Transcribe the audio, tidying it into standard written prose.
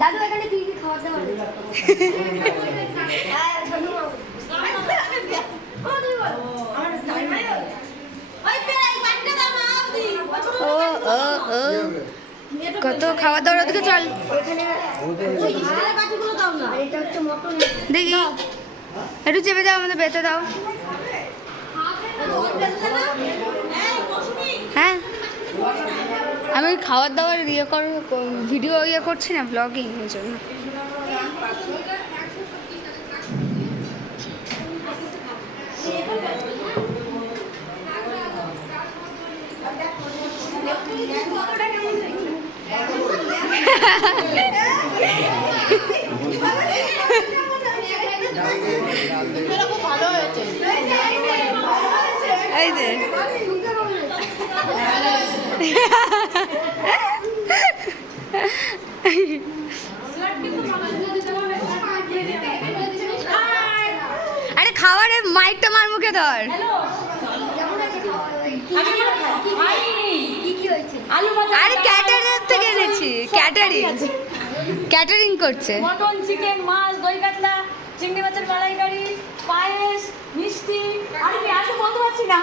দাদু এখানে কি কি খাবার দাবার ও ও ও কত খাওয়া দাওয়ার ওদিকে চল দেখি একটু চেপে দাও আমাদের বেতে দাও হ্যাঁ আমি খাবার দাবার ভিডিও করছি না ব্লগিং এর জন্য এই যে আরে খাবারে মাইকটা মার মুখে ধর আরে ক্যাটারিং থেকে এনেছি ক্যাটারিং করছে মটন চিকেন মাছ দই কাতলা চিংড়ি মাছের মালাইকারি পায়েস মিষ্টি আমি কি আসলে বলতে পারছি না